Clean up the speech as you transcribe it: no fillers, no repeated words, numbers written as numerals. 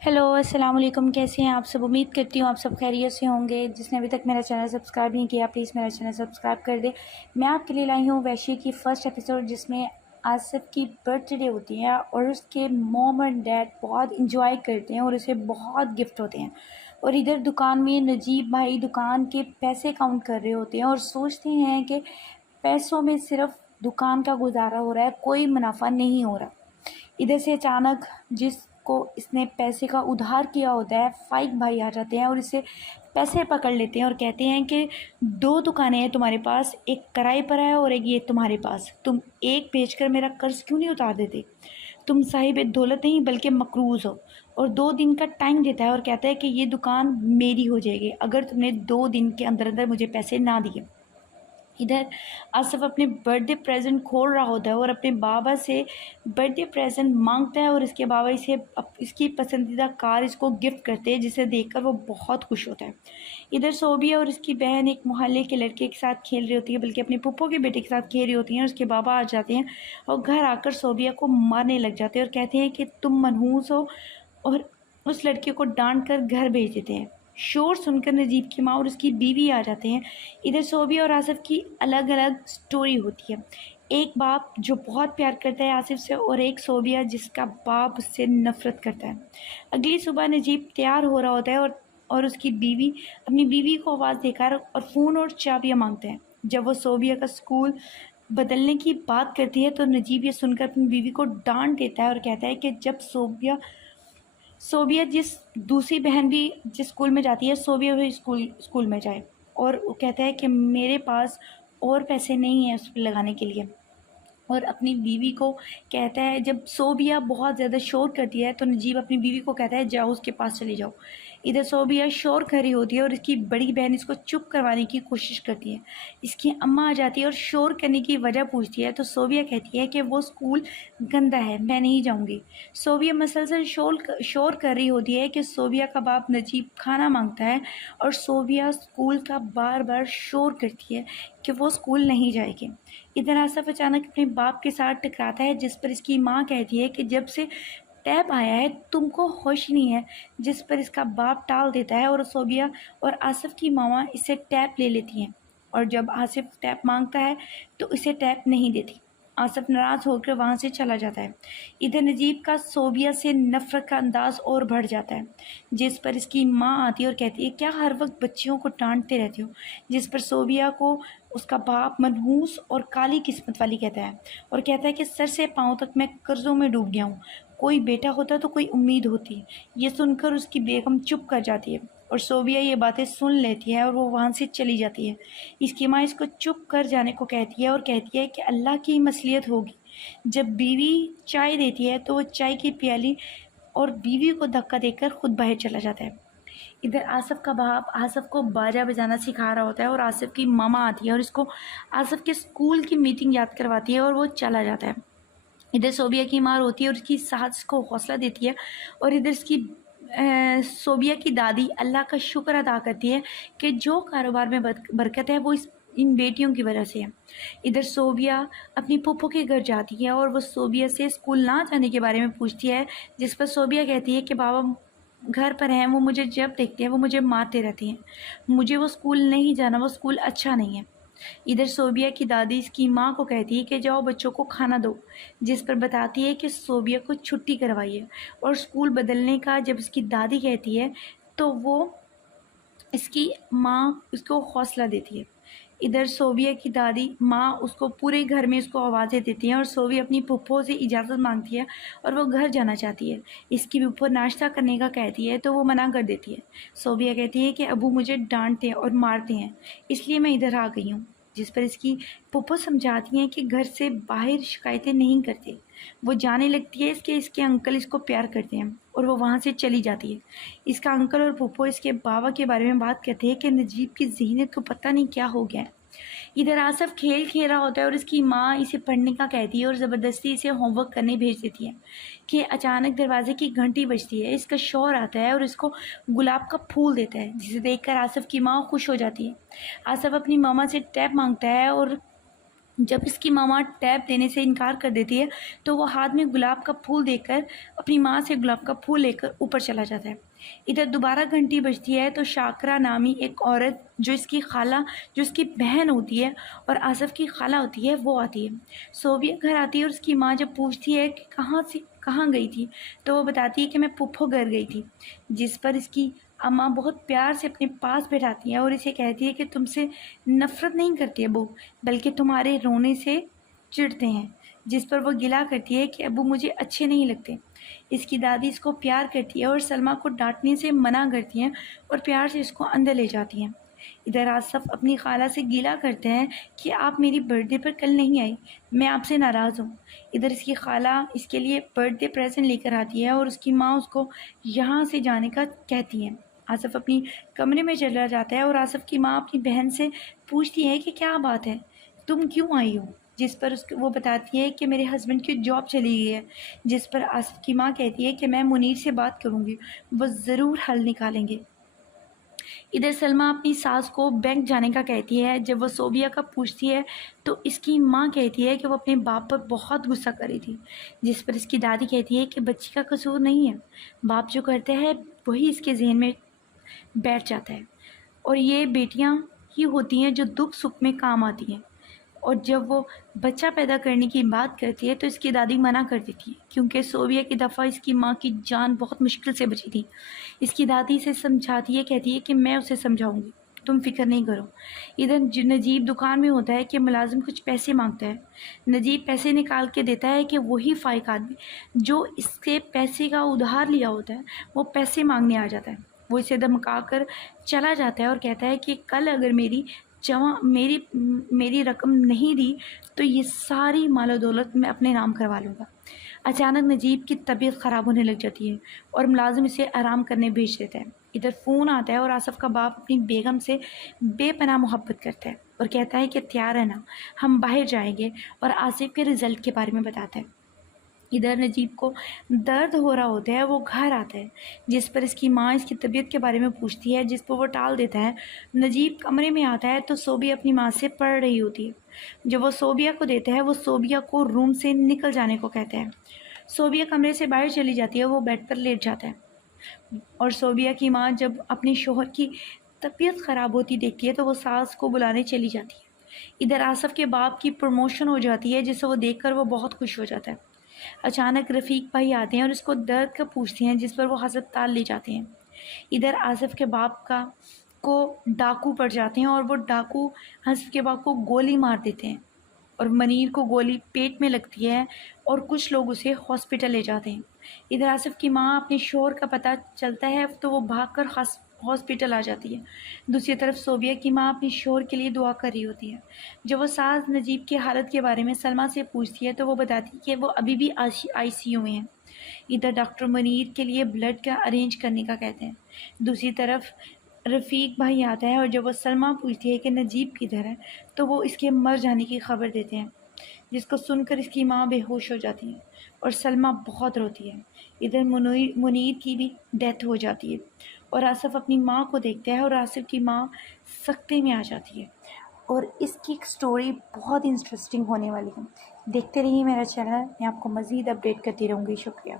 Hello अस्सलाम वालेकुम। कैसे हैं आप सब? उम्मीद करती हूँ आप सब खैरियत से होंगे। जिसने अभी तक मेरा चैनल सब्सक्राइब नहीं किया प्लीज़ मेरा चैनल सब्सक्राइब कर दे। मैं आपके लिए लाई हूँ वैशी की फ़र्स्ट एपिसोड, जिसमें आसिफ की बर्थडे होती है और उसके मॉम और डैड बहुत इंजॉय करते हैं और उसे बहुत गिफ्ट होते हैं। और इधर दुकान में नजीब भाई दुकान के पैसे काउंट कर रहे होते हैं और सोचते हैं कि पैसों में सिर्फ दुकान का गुजारा हो रहा है, कोई मुनाफा नहीं हो रहा। इधर से अचानक जिसको इसने पैसे का उधार किया होता है, फाइक भाई आ जाते हैं और इससे पैसे पकड़ लेते हैं और कहते हैं कि दो दुकानें हैं तुम्हारे पास, एक किराए पर है और एक ये तुम्हारे पास, तुम एक बेचकर मेरा कर्ज क्यों नहीं उतार देते? तुम साहिब दौलत नहीं बल्कि मकरूज़ हो। और 2 दिन का टाइम देता है और कहता है कि ये दुकान मेरी हो जाएगी अगर तुमने 2 दिन के अंदर अंदर मुझे पैसे ना दिए। इधर आसिफ अपने बर्थडे प्रेजेंट खोल रहा होता है और अपने बाबा से बर्थडे प्रेजेंट मांगता है और इसके बाबा इसे इसकी पसंदीदा कार इसको गिफ्ट करते हैं, जिसे देखकर वो बहुत खुश होता है। इधर सोबिया और इसकी बहन एक मोहल्ले के लड़के के साथ खेल रही होती है, बल्कि अपने पुप्पो के बेटे के साथ खेल रही होती हैं और उसके बाबा आ जाते हैं और घर आकर सोबिया को मारने लग जाते हैं और कहते हैं कि तुम मनहूस हो, और उस लड़के को डांट कर घर भेज देते हैं। शोर सुनकर नजीब की माँ और उसकी बीवी आ जाते हैं। इधर सोबिया और आसिफ की अलग अलग स्टोरी होती है। एक बाप जो बहुत प्यार करता है आसिफ से और एक सोबिया जिसका बाप उससे नफरत करता है। अगली सुबह नजीब तैयार हो रहा होता है और उसकी बीवी अपनी बीवी को आवाज़ देकर और फ़ोन और चाबियाँ मांगते हैं। जब वो सोबिया का स्कूल बदलने की बात करती है तो नजीब ये सुनकर अपनी बीवी को डांट देता है और कहता है कि जब सोबिया सोबिया जिस दूसरी बहन भी जिस स्कूल में जाती है, सोबिया भी स्कूल में जाए। और वो कहता है कि मेरे पास और पैसे नहीं हैं उस पर लगाने के लिए। और अपनी बीवी को कहता है, जब सोबिया बहुत ज़्यादा शोर करती है तो नजीब अपनी बीवी को कहता है जाओ उसके पास चली जाओ। इधर सोबिया शोर कर रही होती है और इसकी बड़ी बहन इसको चुप करवाने की कोशिश करती है। इसकी अम्मा आ जाती है और शोर करने की वजह पूछती है तो सोबिया कहती है कि वो स्कूल गंदा है, मैं नहीं जाऊंगी। सोबिया मसलसल शोर कर रही होती है कि सोबिया का बाप नजीब खाना मांगता है और सोबिया स्कूल का बार बार शोर करती है कि वो स्कूल नहीं जाएगी। इधर आसिफ अचानक अपने बाप के साथ टकराता है, जिस पर इसकी माँ कहती है कि जब से टैब आया है तुमको होश नहीं है, जिस पर इसका बाप टाल देता है और सोबिया और आसिफ की मामा इसे टैब ले लेती हैं। और जब आसिफ टैब मांगता है तो इसे टैब नहीं देती। आसिफ नाराज़ होकर वहाँ से चला जाता है। इधर नजीब का सोबिया से नफरत का अंदाज और बढ़ जाता है, जिस पर इसकी माँ आती है और कहती है क्या हर वक्त बच्चियों को डांटते रहती हो? जिस पर सोबिया को उसका बाप मनहूस और काली किस्मत वाली कहता है और कहता है कि सर से पाँव तक मैं कर्ज़ों में डूब गया हूँ, कोई बेटा होता तो कोई उम्मीद होती। ये सुनकर उसकी बेगम चुप कर जाती है और सोबिया ये बातें सुन लेती है और वो वहाँ से चली जाती है। इसकी माँ इसको चुप कर जाने को कहती है और कहती है कि अल्लाह की मसलियत होगी। जब बीवी चाय देती है तो वो चाय की प्याली और बीवी को धक्का देकर खुद बाहर चला जाता है। इधर आसिफ का बाप आसिफ को बाजा बजाना सिखा रहा होता है और आसिफ की मामा आती है और इसको आसिफ के स्कूल की मीटिंग याद करवाती है और वो चला जाता है। इधर सोबिया की माँ रोती है और उसकी सास को हौसला देती है और इधर इसकी सोबिया की दादी अल्लाह का शुक्र अदा करती है कि जो कारोबार में बरकत है वो इन बेटियों की वजह से है। इधर सोबिया अपनी फूफो के घर जाती है और वो सोबिया से स्कूल ना जाने के बारे में पूछती है, जिस पर सोबिया कहती है कि बाबा घर पर हैं, वो मुझे जब देखते हैं वो मुझे मारते रहते हैं, मुझे वो स्कूल नहीं जाना, वो स्कूल अच्छा नहीं है। इधर सोबिया की दादी इसकी माँ को कहती है कि जाओ बच्चों को खाना दो, जिस पर बताती है कि सोबिया को छुट्टी करवाइए। और स्कूल बदलने का जब इसकी दादी कहती है तो वो इसकी माँ उसको हौसला देती है। इधर सोबिया की दादी माँ उसको पूरे घर में इसको आवाज़ें देती हैं और सोबिया अपनी फूफो से इजाज़त मांगती है और वो घर जाना चाहती है। इसकी फूफो नाश्ता करने का कहती है तो वो मना कर देती है। सोबिया कहती है कि अबू मुझे डांटते हैं और मारते हैं, इसलिए मैं इधर आ गई हूँ। जिस पर इसकी फूफो समझाती हैं कि घर से बाहर शिकायतें नहीं करते। वो जाने लगती है इसके इसके अंकल इसको प्यार करते हैं और वो वहाँ से चली जाती है। इसका अंकल और फूफो इसके बाबा के बारे में बात करते हैं कि नजीब की ज़हनीत को पता नहीं क्या हो गया है। इधर आसिफ खेल खेल रहा होता है और इसकी माँ इसे पढ़ने का कहती है और ज़बरदस्ती इसे होमवर्क करने भेज देती है कि अचानक दरवाजे की घंटी बजती है। इसका शौहर आता है और इसको गुलाब का फूल देता है, जिसे देखकर आसिफ की माँ खुश हो जाती है। आसिफ अपनी मामा से टैब मांगता है और جب اس کی ماما ٹیب دینے سے انکار کر دیتی ہے تو وہ ہاتھ میں گلاب کا پھول دے کر اپنی ماں سے گلاب کا پھول لے کر اوپر چلا جاتا ہے۔ ادھر دوبارہ گھنٹی بجتی ہے تو شاکرا نامی ایک عورت جو اس کی خالہ، جو اس کی بہن ہوتی ہے اور آصف کی خالہ ہوتی ہے، وہ آتی ہے۔ صوبیہ گھر آتی ہے اور اس کی ماں جب پوچھتی ہے کہ کہاں گئی تھی تو وہ بتاتی ہے کہ میں پھپھو گھر گئی تھی، جس پر اس کی اماں بہت پیار سے اپنے پاس بٹھاتی ہیں اور اسے کہتی ہے کہ تم سے نفرت نہیں کرتی ابو، بلکہ تمہارے رونے سے چڑھتے ہیں، جس پر وہ گلا کرتی ہے کہ ابو مجھے اچھے نہیں لگتے۔ اس کی دادی اس کو پیار کرتی ہے اور سلمیٰ کو ڈانٹنے سے منع کرتی ہیں اور پیار سے اس کو اندر لے جاتی ہیں۔ ادھر آصف اپنی خالہ سے گیلا کرتے ہیں کہ آپ میری برتھ ڈے پر کل نہیں آئی، میں آپ سے ناراض ہوں۔ ادھر اس کی خالہ اس کے لیے برتھ ڈے پریزنٹ لے کر آتی ہے اور اس کی ماں اس کو یہاں سے جانے کا کہتی ہے۔ آصف اپنی کمرے میں چلا جاتا ہے اور آصف کی ماں اپنی بہن سے پوچھتی ہے کہ کیا بات ہے، تم کیوں آئی ہو؟ جس پر وہ بتاتی ہے کہ میرے ہسبینڈ کی جاب چلی گئی ہے، جس پر آصف کی ماں کہتی ہے کہ میں منیر سے بات کروں گی، وہ ضرور حل نکالیں گے۔ ادھر سلمیٰ اپنی ساس کو بینک جانے کا کہتی ہے۔ جب وہ صوبیہ کا پوچھتی ہے تو اس کی ماں کہتی ہے کہ وہ اپنے باپ پر بہت غصہ کر رہی تھی، جس پر اس کی دادی کہتی ہے کہ بچی کا قصور نہیں ہے، باپ جو کرتے ہیں وہی اس کے ذہن میں بیٹھ جاتا ہے، اور یہ بیٹیاں ہی ہوتی ہیں جو دکھ سکھ میں کام آتی ہیں۔ اور جب وہ بچہ پیدا کرنے کی بات کرتی ہے تو اس کی دادی منع کر دیتی ہے، کیونکہ صوبیہ کی دفعہ اس کی ماں کی جان بہت مشکل سے بچی تھی۔ اس کی دادی اسے سمجھاتی ہے، کہتی ہے کہ میں اسے سمجھاؤں گی، تم فکر نہیں کرو۔ ادھر نجیب دکان میں ہوتا ہے کہ ملازم کچھ پیسے مانگتا ہے۔ نجیب پیسے نکال کے دیتا ہے کہ وہی فائق آدمی جو اس سے پیسے کا ادھار لیا ہوتا ہے وہ پیسے مانگنے آ جاتا ہے۔ وہ اسے دھمکا کر چلا جاتا ہے اور کہتا ہے کہ کل اگر میری رقم نہیں دی تو یہ ساری مال و دولت میں اپنے نام کروا لوں گا۔ اچانک نجیب کی طبیعت خراب ہونے لگ جاتی ہے اور ملازم اسے آرام کرنے بھیج دیتا ہے۔ ادھر فون آتا ہے اور آصف کا باپ اپنی بیگم سے بے پناہ محبت کرتا ہے اور کہتا ہے کہ تیار ہے نا، ہم باہر جائیں گے، اور آصف کے رزلٹ کے بارے میں بتاتا ہے۔ ادھر نجیب کو درد ہو رہا ہوتا ہے، وہ گھر آتا ہے، جس پر اس کی ماں اس کی طبیعت کے بارے میں پوچھتی ہے، جس پر وہ ٹال دیتا ہے۔ نجیب کمرے میں آتا ہے تو صوبیہ اپنی ماں سے پڑھ رہی ہوتی ہے۔ جو وہ صوبیہ کو دیتا ہے وہ صوبیہ کو روم سے نکل جانے کو کہتا ہے۔ صوبیہ کمرے سے باہر چلی جاتی ہے، وہ بیڈ پر لیٹ جاتا ہے، اور صوبیہ کی ماں جب اپنے شوہر کی طبیعت خراب ہوتی دیکھتی ہے تو وہ ساس کو بلانے چلی جاتی ہے۔ ادھر آصف کے باپ کی پروموشن ہو جاتی ہے، جسے وہ دیکھ کر وہ بہت خوش ہو جاتا ہے۔ اچانک رفیق بھائی آتے ہیں اور اس کو درد کا پوچھتے ہیں، جس پر وہ ہسپتال لے جاتے ہیں۔ ادھر آصف کے باپ کو ڈاکو پڑ جاتے ہیں اور وہ ڈاکو آصف کے باپ کو گولی مار دیتے ہیں، اور منیر کو گولی پیٹ میں لگتی ہے اور کچھ لوگ اسے ہاسپٹل لے جاتے ہیں۔ ادھر آصف کی ماں اپنے شوہر کا پتہ چلتا ہے تو وہ بھاگ کر ہاسپٹل آ جاتی ہے۔ دوسری طرف صوبیہ کی ماں اپنے شوہر کے لیے دعا کر رہی ہوتی ہے۔ جب وہ ساس نجیب کی حالت کے بارے میں سلمیٰ سے پوچھتی ہے تو وہ بتاتی ہے کہ وہ ابھی بھی آئی سی یو میں ہیں۔ ادھر ڈاکٹر منیر کے لیے بلڈ کا ارینج کرنے کا کہتے ہیں۔ دوسری طرف رفیق بھائی آتا ہے اور جب وہ سلمیٰ پوچھتی ہے کہ نجیب کدھر ہے تو وہ اس کے مر جانے کی خبر دیتے ہیں، جس کو سن کر اس کی ماں بے ہوش ہو جاتی ہے اور سلمیٰ بہت روتی ہے۔ ادھر منیر کی بھی ڈیتھ ہو جاتی ہے اور آصف اپنی ماں کو دیکھتا ہے اور آصف کی ماں سکتے میں آ جاتی ہے۔ اور اس کی سٹوری بہت انٹرسٹنگ ہونے والی ہے، دیکھتے رہیے میرا چینل، میں آپ کو مزید اپڈیٹ کرتی رہوں گی۔ شکریہ۔